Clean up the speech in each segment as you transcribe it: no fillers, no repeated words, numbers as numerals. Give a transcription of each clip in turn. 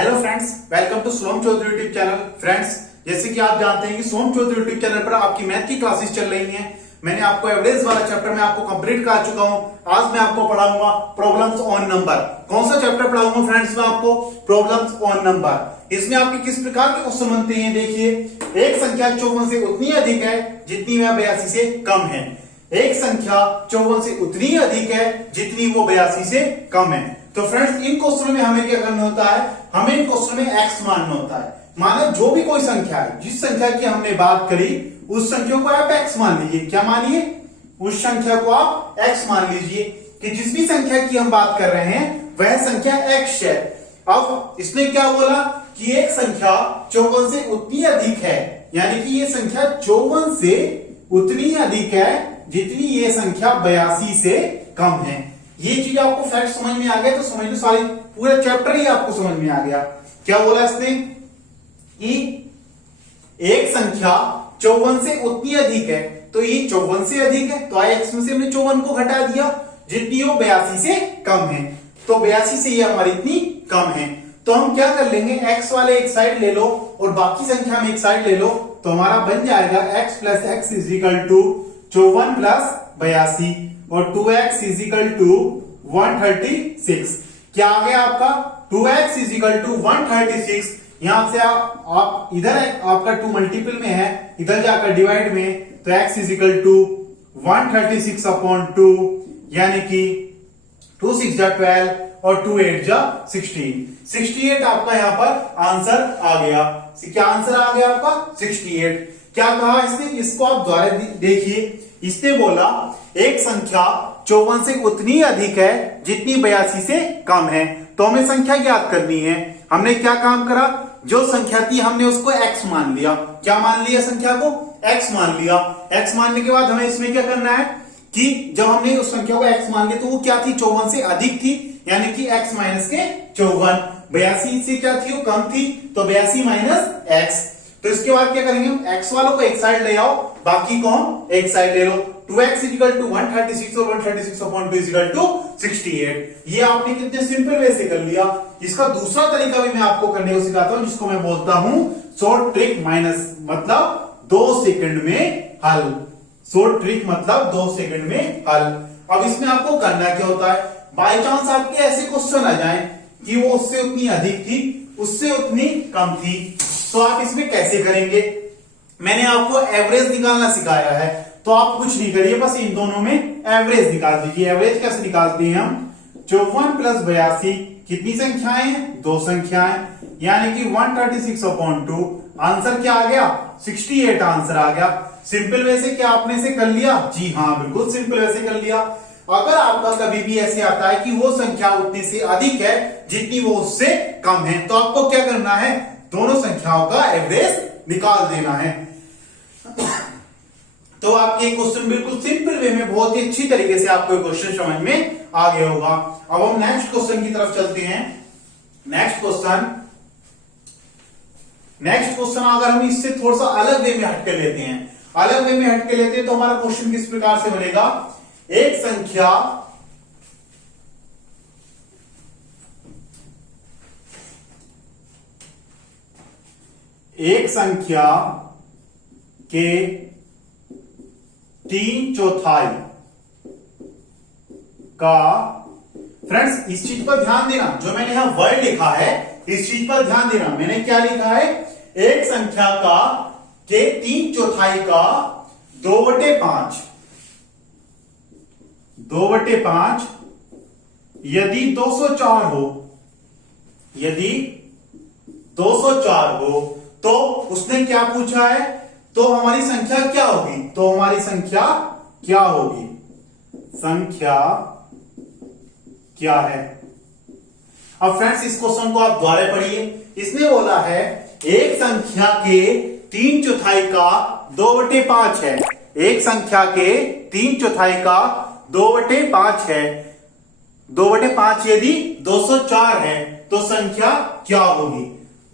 Hello friends, welcome to Som Chaudhary YouTube channel. Friends, जैसे कि आप जानते हैं कि सोम चौधरी यूट्यूब चैनल पर आपकी मैथ की क्लासेस चल रही हैं। मैंने आपको एवरेज वाला चैप्टर में आपको कंप्लीट करा चुका हूं। आज मैं आपको पढ़ाऊंगा प्रॉब्लम्स ऑन नंबर। कौन सा चैप्टर पढ़ाऊंगा फ्रेंड्स? मैं आपको प्रॉब्लम्स ऑन नंबर। इसमें आपके किस प्रकार के क्वेश्चन बनते हैं देखिए। एक संख्या 54 से उतनी अधिक है जितनी वह 82 से कम है। एक संख्या 54 से उतनी अधिक है जितनी वो 82 से कम है। तो फ्रेंड्स, इन क्वेश्चन में हमें क्या करना होता है? हमें इन क्वेश्चन में एक्स मानना होता है। माना जो भी कोई संख्या है, जिस संख्या की हमने बात करी उस संख्या को आप एक्स मान लीजिए। क्या मानिए? उस संख्या को आप एक्स मान लीजिए कि जिस भी संख्या की हम बात कर रहे हैं वह संख्या एक्स है। अब इसने क्या बोला कि एक संख्या 54 से उतनी अधिक है, यानी कि ये संख्या 54 से उतनी अधिक है जितनी ये संख्या 82 से कम है। ये चीज आपको फैक्ट समझ में आ गया तो समझ लो सारी पूरा चैप्टर ही आपको समझ में आ गया। क्या बोला इसने कि एक संख्या 54 से उतनी अधिक है, तो ये 54 से अधिक है तो एक्स में से हमने 54 को घटा दिया जितनी वो 82 से कम है। तो 82 से ये हमारी इतनी कम है। तो हम क्या कर लेंगे, एक्स वाले एक साइड ले लो और बाकी संख्या में एक साइड ले लो, तो हमारा बन जाएगा x plus x is equal to 54 plus 82 और 2x इज इक्वल टू 136। क्या आ गया आपका? 2x is equal to 136। यहां से आप इधर आपका 2 मल्टीपल में है, इधर जाकर डिवाइड में, तो x is equal to 136 upon 2, यानी कि 2 6 जा 12 और 2 8 जा 16। 68 आपका यहां पर आंसर आ गया। क्या आंसर आ गया आपका? 68। क्या कहा इसने? इसको आप द्वारा देखिए। इसने बोला एक संख्या 54 से उतनी अधिक है जितनी 82 से कम है। तो हमें संख्या ज्ञात करनी है। हमने क्या काम करा? जो संख्या थी हमने उसको x मान लिया। क्या मान लिया? संख्या को x मान लिया। x मानने के बाद हमें इसमें क्या करना है कि जब हमने उस संख्या को x मान लिया तो वो क्या थी? 54 से अधिक थी, यानी कि x माइनस के 54। 82 से क्या थी? वो कम थी, तो 82 माइनस x। तो इसके बाद क्या करेंगे हम? x वालों को एक साइड ले आओ, बाकी को हम एक साइड ले लो। 2x इक्वल टू 136 और 136 अपॉन 2 इक्वल टू 68। ये आपने कितने सिंपल वे से कर लिया। इसका दूसरा तरीका भी मैं आपको करने को सिखाता हूं, जिसको मैं बोलता हूं शॉर्ट ट्रिक माइनस, मतलब 2 सेकंड में हल। शॉर्ट ट्रिक मतलब 2 सेकंड में हल। अब इसमें आपको करना क्या होता है? बाई चांस आपके ऐसे क्वेश्चन आ जाए कि वो उससे उतनी अधिक थी, उससे उतनी कम थी, तो आप इसमें कैसे करेंगे? मैंने आपको एवरेज निकालना सिखाया है, तो आप कुछ नहीं करिए, बस इन दोनों में एवरेज निकाल दीजिए। एवरेज कैसे निकालते हैं हम? 54 प्लस 82 कितनी संख्याएं हैं? 2 संख्याएं, यानी कि 136 अपॉन 2। आंसर क्या आ गया? 68 आंसर आ गया। सिंपल वे से क्या आपने से कर लिया? जी हाँ, बिल्कुल सिंपल वे से कर लिया। अगर आपका कभी भी ऐसे आता है कि वो संख्या उतनी से अधिक है जितनी वो उससे कम है, तो आपको क्या करना है? दोनों संख्याओं का एवरेज निकाल देना है। तो आपके क्वेश्चन बिल्कुल सिंपल वे में बहुत ही अच्छी तरीके से आपको क्वेश्चन समझ में आ गया होगा। अब हम नेक्स्ट क्वेश्चन की तरफ चलते हैं। नेक्स्ट क्वेश्चन अगर हम इससे थोड़ा सा अलग वे में हटके लेते हैं, तो हमारा क्वेश्चन किस प्रकार से बनेगा? एक संख्या के 3/4 का, फ्रेंड्स इस चीज पर ध्यान देना, जो मैंने यहां वर्ड लिखा है इस चीज पर ध्यान देना। मैंने क्या लिखा है? एक संख्या का के 3/4 का 2/5 यदि 204 हो, तो उसने क्या पूछा है? तो हमारी संख्या क्या होगी? संख्या क्या है? अब फ्रेंड्स, इस क्वेश्चन को आप दोबारा पढ़िए। इसने बोला है एक संख्या के 3/4 का 2/5 है। एक संख्या के 3/4 का 2/5 है। 2/5 यदि 204 है तो संख्या क्या होगी?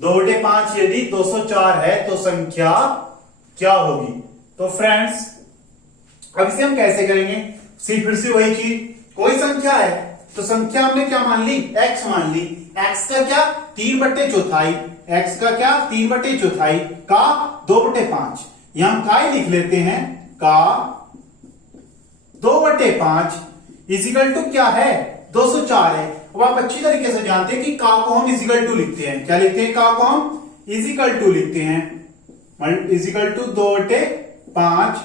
2/5 यदि 204 है तो संख्या क्या होगी? तो फ्रेंड्स, अब इसे हम कैसे करेंगे? फिर से वही चीज, कोई संख्या है तो संख्या हमने क्या मान ली, x मान ली। x का क्या 3/4, x का क्या 3/4 का 2/5, यहां हम का ही लिख लेते हैं, का 2/5 इजिकल टू क्या है 204 है। अब आप अच्छी तरीके से जानते हैं कि का को हम इजिकल टू लिखते हैं, क्या लिखते हैं, का को हम इजिकल टू लिखते हैं, इजिकल टू 2/5,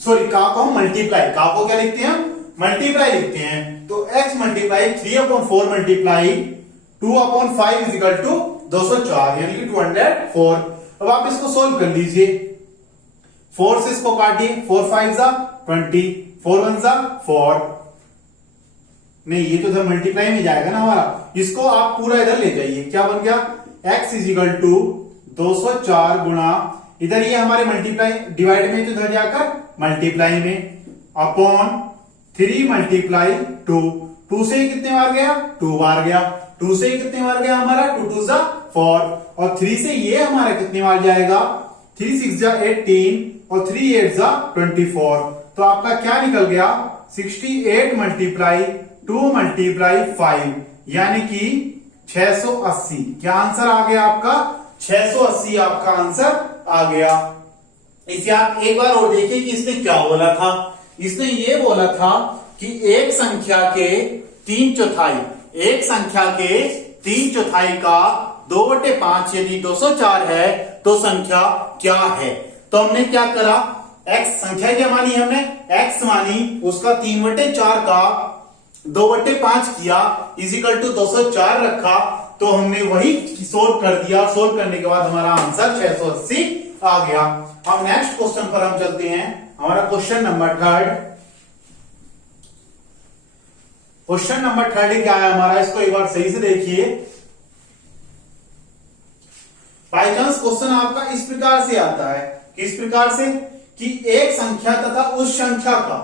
सॉरी का को हम मल्टीप्लाई, का को क्या लिखते हैं हम मल्टीप्लाई लिखते हैं। तो x multiply 3/4 multiply 2/5 is equal to 204 यानी कि 204। अब आप इसको सोल्व कर लीजिए, 4 से इसको काटिए, 4 5 जा 20, 4 1 जा 4, नहीं ये तो इधर मल्टीप्लाई में जाएगा ना हमारा, इसको आप पूरा इधर ले जाइए, क्या बन गया x इजिकल टू 204 गुणा, इधर ये हमारे मल्टीप्लाई डिवाइड में तो इधर जाकर मल्टीप्लाई में, अपॉन 3 मल्टीप्लाई 2, 2 से ही कितने बार गया 2 बार गया, 2 से ही कितने बार गया हमारा 2 2 जा 4, और 3 से ये हमारा कितने बार जाएगा 3 6 जा 18 और 3 8 जा 24। तो आपका क्या निकल गया 68 मल्टीप्लाई 2 मल्टीप्लाई 5 यानी कि 680। क्या आंसर आ गया आपका 680 आपका आंसर आ गया। इसे आप एक बार और देखिए कि इसने क्या बोला था, इसने ये बोला था कि एक संख्या के 3/4, एक संख्या के 3/4 का 2/5 यदि 204 है तो संख्या क्या है। तो हमने क्या करा, x संख्या क्या मानी हमने, x मानी, उसका 3/4 का 2/5 किया इजिकल टू 204 रखा, तो हमने वही सोल्व कर दिया। सोल्व करने के बाद हमारा आंसर 680 आ गया। अब नेक्स्ट क्वेश्चन पर हम चलते हैं, हमारा क्वेश्चन नंबर 3। क्वेश्चन नंबर 3 क्या है हमारा, इसको एक बार सही से देखिए। बाई चांस क्वेश्चन आपका इस प्रकार से आता है, किस प्रकार से, कि एक संख्या तथा उस संख्या का,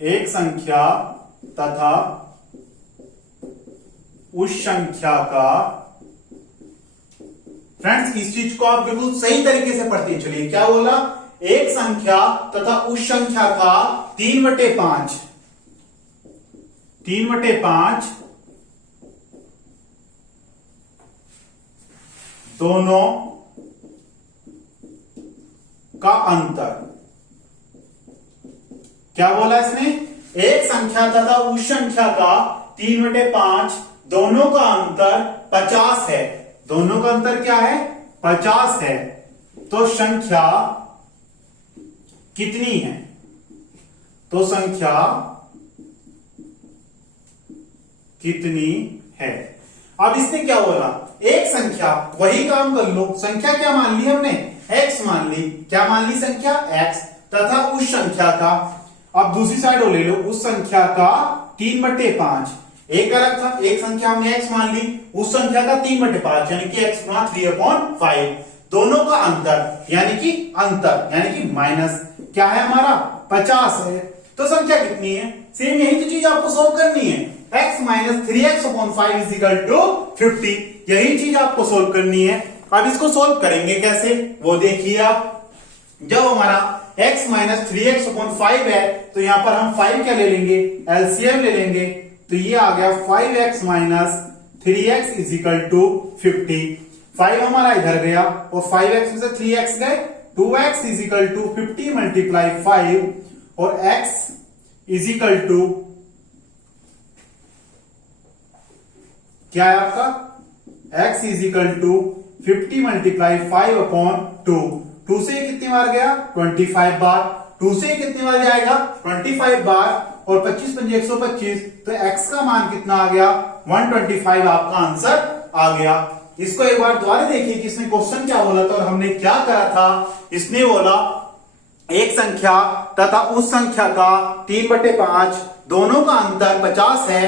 एक संख्या तथा उस संख्या का, फ्रेंड्स इस चीज को आप बिल्कुल सही तरीके से पढ़ते चलिए। क्या बोला, एक संख्या तथा उस संख्या का 3/5 दोनों का अंतर। क्या बोला इसने, एक संख्या तथा उस संख्या का 3/5 दोनों का अंतर 50 है। दोनों का अंतर क्या है 50 है। तो संख्या कितनी है, तो संख्या कितनी है। अब इसने क्या बोला, एक संख्या, वही काम कर लो, संख्या क्या मान ली हमने x मान ली, क्या मान ली संख्या x, तथा उस संख्या का, अब दूसरी साइड ले लो, उस संख्या का 3/5, एक अलग था, एक संख्या हमने x मान ली, उस संख्या का 3/5 यानी कि x गुणा 3/5, दोनों का अंतर यानी कि अंतर यानी कि माइनस, क्या है हमारा 50 है। तो संख्या कितनी है, सेम यही तो चीज आपको सोल्व करनी है, x minus 3x/5 is equal to 50, यही चीज आपको सोल्व करनी है। अब इसको सोल्व करेंगे कैसे वो देखिए आप। जब हमारा x माइनस 3x/5 है तो यहां पर हम 5 क्या ले लेंगे, एलसीएम ले लेंगे, तो ये आ गया 5x minus 3x is equal to 50। 5 हमारा इधर गया और 5x में से 3x गए, 2x इजिकल टू 50 मल्टीप्लाई 5 और x इजिकल टू क्या है आपका, x इजिकल टू 50 मल्टीप्लाई 5/2। 2 से कितनी बार गया 25 बार, 2 से कितनी बार जाएगा 25 बार, और 25 पंजे 125, तो x का मान कितना आ गया 125 आपका आंसर आ गया। इसको एक बार दोबारा देखिए कि इसने क्वेश्चन क्या बोला था और हमने क्या करा था। इसने बोला एक संख्या तथा उस संख्या का 3/5 दोनों का अंतर 50 है,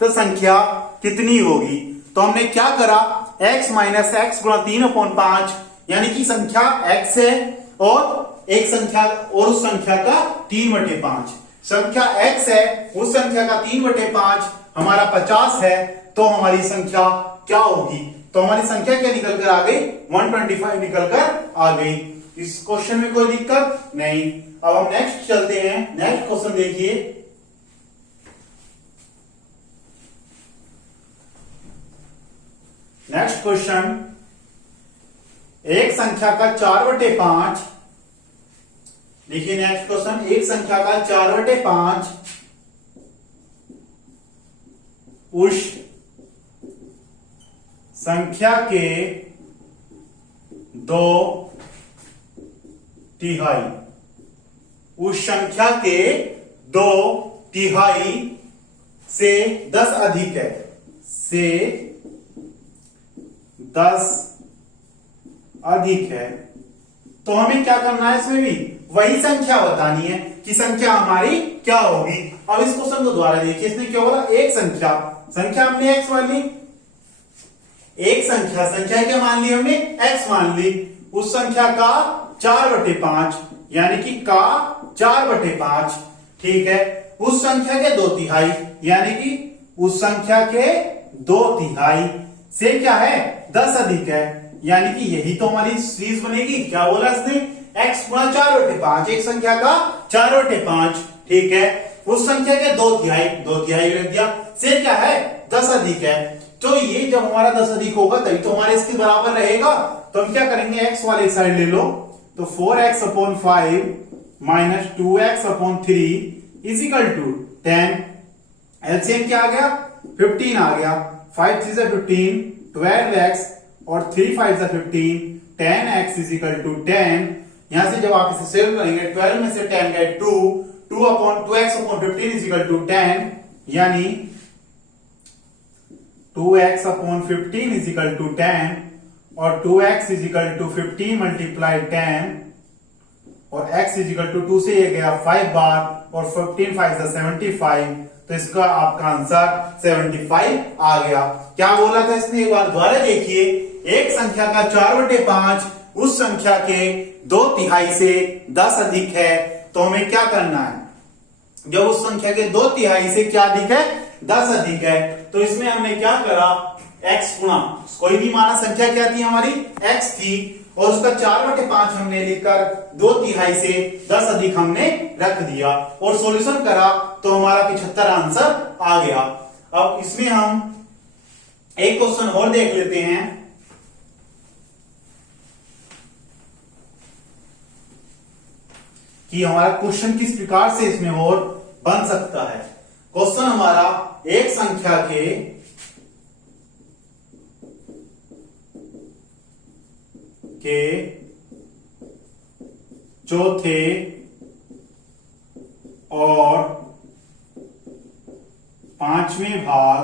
तो संख्या कितनी होगी। तो हमने क्या करा, x माइनस एक्स गुणा 3/5 यानी कि संख्या x है और एक संख्या और उस संख्या का 3/5, संख्या x है उस संख्या का 3/5 हमारा 50 है, तो हमारी संख्या क्या होगी। तो हमारी संख्या क्या निकल कर आ गई 125 निकल कर आ गई। इस क्वेश्चन में कोई दिक्कत नहीं। अब हम नेक्स्ट चलते हैं, नेक्स्ट क्वेश्चन देखिए। नेक्स्ट क्वेश्चन, एक संख्या का 4/5, देखिए नेक्स्ट क्वेश्चन, एक संख्या का 4/5 उस संख्या के 2/3, उस संख्या के 2/3 से 10 अधिक है, से 10 अधिक है, तो हमें क्या करना है, इसमें भी वही संख्या बतानी है कि संख्या हमारी क्या होगी। अब इस क्वेश्चन को दोबारा देखिए, इसने क्या बोला, एक संख्या हमने x मान ली, एक संख्या क्या मान ली हमने, x मान ली, उस संख्या का 4/5 यानी कि का 4/5, ठीक है, उस संख्या के 2/3 यानी कि उस संख्या के 2/3 से क्या है, 10 अधिक है, यानी कि यही तो हमारी सीरीज बनेगी। क्या बोला इसने, x गुणा 4/5, एक संख्या का 4/5, ठीक है, उस संख्या के 2/3 रख दिया, से क्या है, 10 अधिक है। तो ये जब हमारा 10 अधिक होगा तभी तो हमारे इसके बराबर रहेगा। तो हम क्या करेंगे, x वाले साइड ले लो, तो 4x/5 minus 2x/3 is equal to 10। LCM क्या आ गया, 15 आ गया, 5 3 से 15, 12x और 3 5 से 15, 10x इज इक्वल टू 10। यहां से जब आप इसे सेव करेंगे, 12 में से 10 गए 2x/15 इज इक्वल टू 10, यानी 2x/15 इज इक्वल टू 10 और 2x is equal to 15 multiply 10 और x इज इक्वल टू 2 से ये गया 5 बार और 15 5 से 75, तो इसका आपका आंसर 75 आ गया। क्या बोला था इसने, एक बार दोबारा देखिए, एक संख्या का 4/5 उस संख्या के 2/3 से 10 अधिक है, तो हमें क्या करना है, जब उस संख्या के 2/3 से क्या अधिक है, 10 अधिक है, तो इसमें हमने क्या करा, x गुणा कोई भी माना संख्या क्या थी हमारी, x थी, और उसका 4/5 हमने लिखकर 2/3 से 10 अधिक हमने रख दिया और सॉल्यूशन करा, तो हमारा 75 आंसर आ गया। अब इसमें हम एक क्वेश्चन और देख लेते हैं कि हमारा क्वेश्चन किस प्रकार से इसमें और बन सकता है। क्वेश्चन हमारा, एक संख्या के चौथे और पांचवें भाग,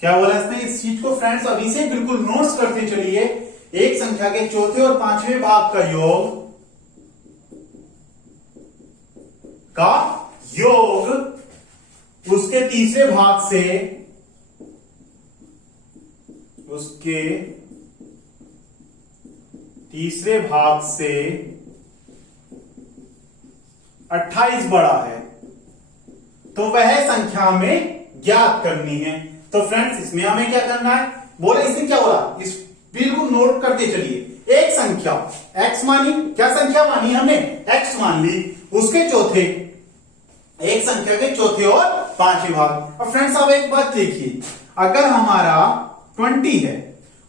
क्या बोला इसने, इस चीज को फ्रेंड्स अभी से बिल्कुल नोट्स करते चलिए। एक संख्या के चौथे और पांचवें भाग का योग उसके तीसरे भाग से, उसके तीसरे भाग से 28 बड़ा है, तो वह संख्या हमें ज्ञात करनी है। तो फ्रेंड्स इसमें हमें क्या करना है, बोला इसने क्या बोला, इस बिल्कुल नोट करते चलिए। एक संख्या x मानी, क्या संख्या मानी हमने, x मान ली, उसके चौथे, एक संख्या के चौथे और पांचवें भाग। अब फ्रेंड्स अब एक बात देखिए, अगर हमारा 20 है,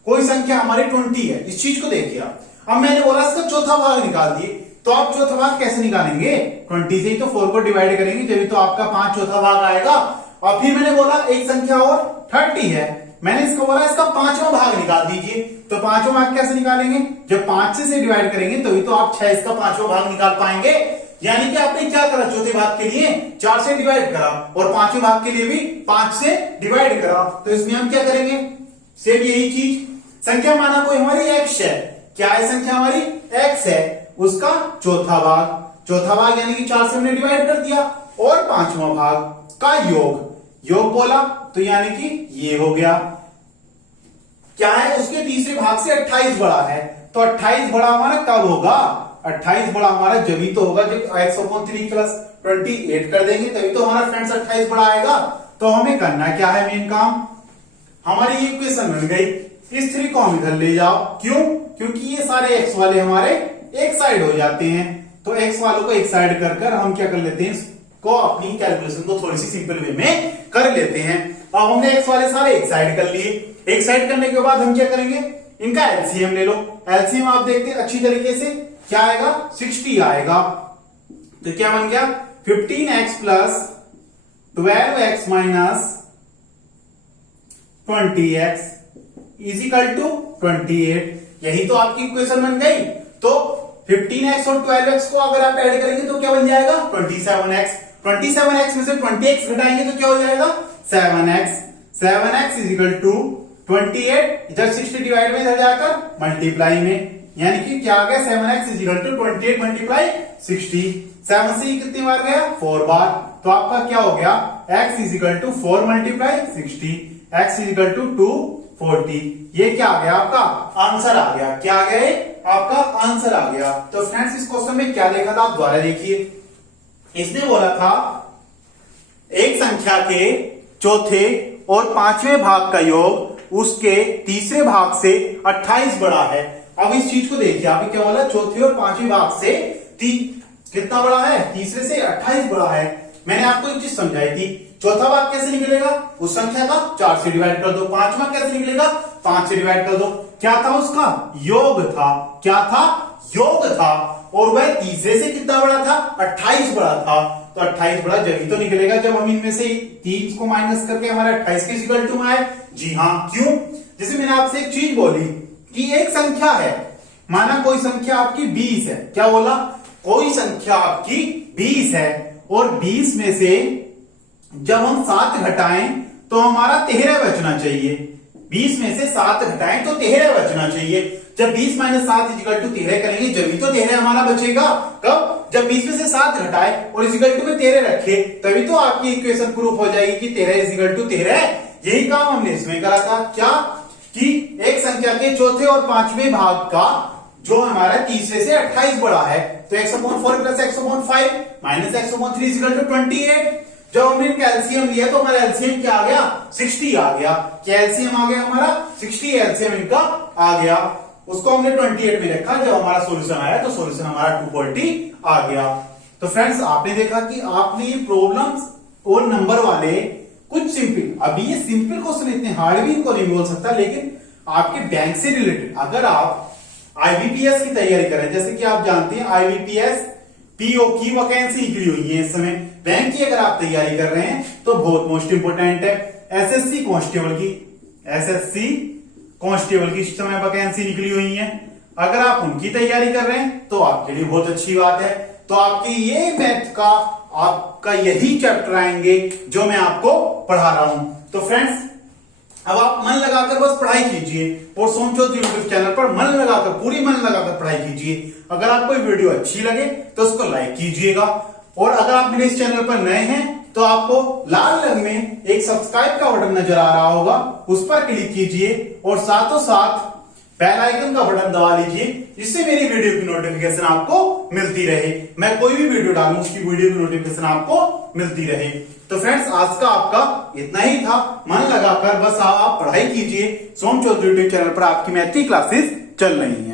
कोई संख्या हमारी 20 है, इस चीज को देखिए आप। अब मैंने बोला इसका चौथा भाग निकाल दिए, तो आप चौथा भाग कैसे निकालेंगे, 20 से ही तो 4 को डिवाइड करेंगे, जब तो आपका 5 चौथा भाग आएगा। और फिर मैंने बोला एक संख्या और 30 है, मैंने इसको बोला इसका 5वां भाग निकाल दीजिए, तो 5वां भाग कैसे निकालेंगे, जब 5 से डिवाइड करेंगे तभी तो आप 6 इसका 5वां भाग निकाल पाएंगे। यानी कि आपने क्या करा, चौथे भाग के लिए 4 से डिवाइड करा और 5वें भाग के लिए भी 5 से डिवाइड करा। तो इसमें हम क्या करेंगे, सेम यही चीज, संख्या माना कोई हमारी x है, क्या है संख्या हमारी x है, उसका चौथा भाग यानी कि 4 से हमने डिवाइड कर दिया और 5वां भाग का योग बोला, तो यानी कि ये हो गया। क्या है, उसके तीसरे भाग से 28 बड़ा है, तो 28 बड़ा हमारा कब होगा, 28 बड़ा हमारा जब ही तो होगा जब x/3 प्लस 28 कर देंगे, तभी तो हमारा फ्रेंड्स 28 बड़ा आएगा। तो हमें करना क्या है, मेन काम, हमारी ये इक्वेशन बन गई, इस 3 को हम इधर ले जाओ, क्यों, क्योंकि ये सारे x वाले हमारे एक साइड हो जाते हैं, तो x वालों को एक साइड कर हम क्या कर लेते हैं, को अपनी कैलकुलेशन को थोड़ी सी सिंपल वे में कर लेते हैं। अब हमने एक्स वाले सारे एक साइड कर लिए, एक साइड करने के बाद हम क्या करेंगे, इनका एलसीएम ले लो। एलसीएम आप देखते हैं अच्छी तरीके से, क्या आएगा 60 आएगा। तो क्या बन गया 15x plus 12x minus 20x is equal to 28। यही तो आपकी इक्वेशन बन गई। तो 15x और 12x को अगर आप ऐड करेंगे तो क्या बन जाएगा 27x। 27x में से 20x घटाएंगे तो क्या हो जाएगा 7x। 7x इजिकल टू 28, इधर 60 डिवाइड में इधर जाकर मल्टीप्लाई में, यानी कि क्या आ गया 7x इजिकल टू 28 मल्टीप्लाई 60। 7 से कितनी बार गया 4 बार, तो आपका क्या हो गया x is equal to 4 multiply 60, x is equal to 240। ये क्या आ गया आपका आंसर आ गया। क्या आ गया आपका आंसर आ गया। तो फ्रेंड्स इस क्वेश्चन में क्या देखा था आप दोबारा देखिए। इसने बोला था एक संख्या के चौथे और पांचवें भाग का योग उसके तीसरे भाग से 28 बड़ा है। अब इस चीज को देखिए, आपने क्या बोला चौथे और पांचवें भाग से कितना बड़ा है, तीसरे से 28 बड़ा है। मैंने आपको एक चीज समझाई थी, चौथा भाग कैसे निकलेगा उस संख्या का 4 से डिवाइड कर दो, पांचवा कैसे निकलेगा 5 से डिवाइड कर दो। क्या था उसका योग था, क्या था योग था, और वह तीसरे से कितना बड़ा था 28 बड़ा था। तो 28 बड़ा जब तो निकलेगा जब हम इनमें से 3 को माइनस करके हमारे 28 के इक्वल टू में आए। जी हाँ, क्यों, जैसे मैंने आपसे एक चीज बोली कि एक संख्या है, माना कोई संख्या आपकी 20 है, क्या बोला कोई संख्या आपकी 20 है और 20 में से जब हम 7 घटाएं तो हमारा 13 बचना चाहिए। 20 में से 7 घटाएं तो 13 बचना चाहिए। जब 20 माइनस 7 इजिकल टू 13 करेंगे जब तो 13 हमारा बचेगा। कब, जब 20 में से 7 घटाए और इजिकल टू में 13 रखे, तभी तो आपकी इक्वेशन प्रूफ हो जाएगी कि 13 इजिकल टू 13 है। यही काम हमने इसमें करा था, क्या कि एक संख्या के चौथे और पांचवें भाग का जो हमारा तीसरे से 28 बड़ा है, तो x/4 plus x/5 minus x/3 is equal to 28। जब हमने इनका एलसीएम लिया तो हमारा एलसीएम क्या आ गया 60 आ गया। क्या एलसीएम आ गया हमारा 60 एलसीएम इनका आ गया। उसको हमने 28 में रखा, जब हमारा सॉल्यूशन आया तो सॉल्यूशन हमारा 240 आ गया। तो फ्रेंड्स आपने देखा कि आपने ये प्रॉब्लम्स और नंबर वाले कुछ सिंपल, अभी ये सिंपल क्वेश्चन इतने हार्ड भी इनको नहीं बोल सकता, लेकिन आपके बैंक से रिलेटेड अगर आप आईबीपीएस की तैयारी करें, जैसे कि आप जानते हैं आईबीपीएस पीओ की वैकेंसी निकली हुई है इस समय, बैंक की अगर आप तैयारी कर रहे हैं तो बहुत मोस्ट इंपोर्टेंट है। एसएससी कांस्टेबल की इस समय वैकेंसी निकली हुई है, अगर आप उनकी तैयारी कर रहे हैं तो आपके लिए बहुत अच्छी बात है। तो आपके ये मैथ का आपका यही चैप्टर आएंगे जो मैं आपको पढ़ा रहा हूं। तो फ्रेंड्स अब आप मन लगाकर बस पढ़ाई कीजिए और सोमचौधरी यूट्यूब चैनल पर मन लगाकर, पूरी मन लगाकर पढ़ाई कीजिए। अगर आपको वीडियो अच्छी लगे तो उसको लाइक कीजिएगा, और अगर आप मेरे इस चैनल पर नए हैं तो आपको लाल रंग में एक सब्सक्राइब का बटन नजर आ रहा होगा, उस पर क्लिक कीजिए और साथों साथ बेल आइकन का बटन दबा लीजिए, जिससे मेरी वीडियो की नोटिफिकेशन आपको मिलती रहे। मैं कोई भी वीडियो डालूं उसकी वीडियो की नोटिफिकेशन आपको मिलती रहे। तो फ्रेंड्स आज का आपका इतना ही था, मन लगाकर बस आप पढ़ाई कीजिए। सोमचौधरी यूट्यूब चैनल पर आपकी मैथ की क्लासेस चल रही हैं।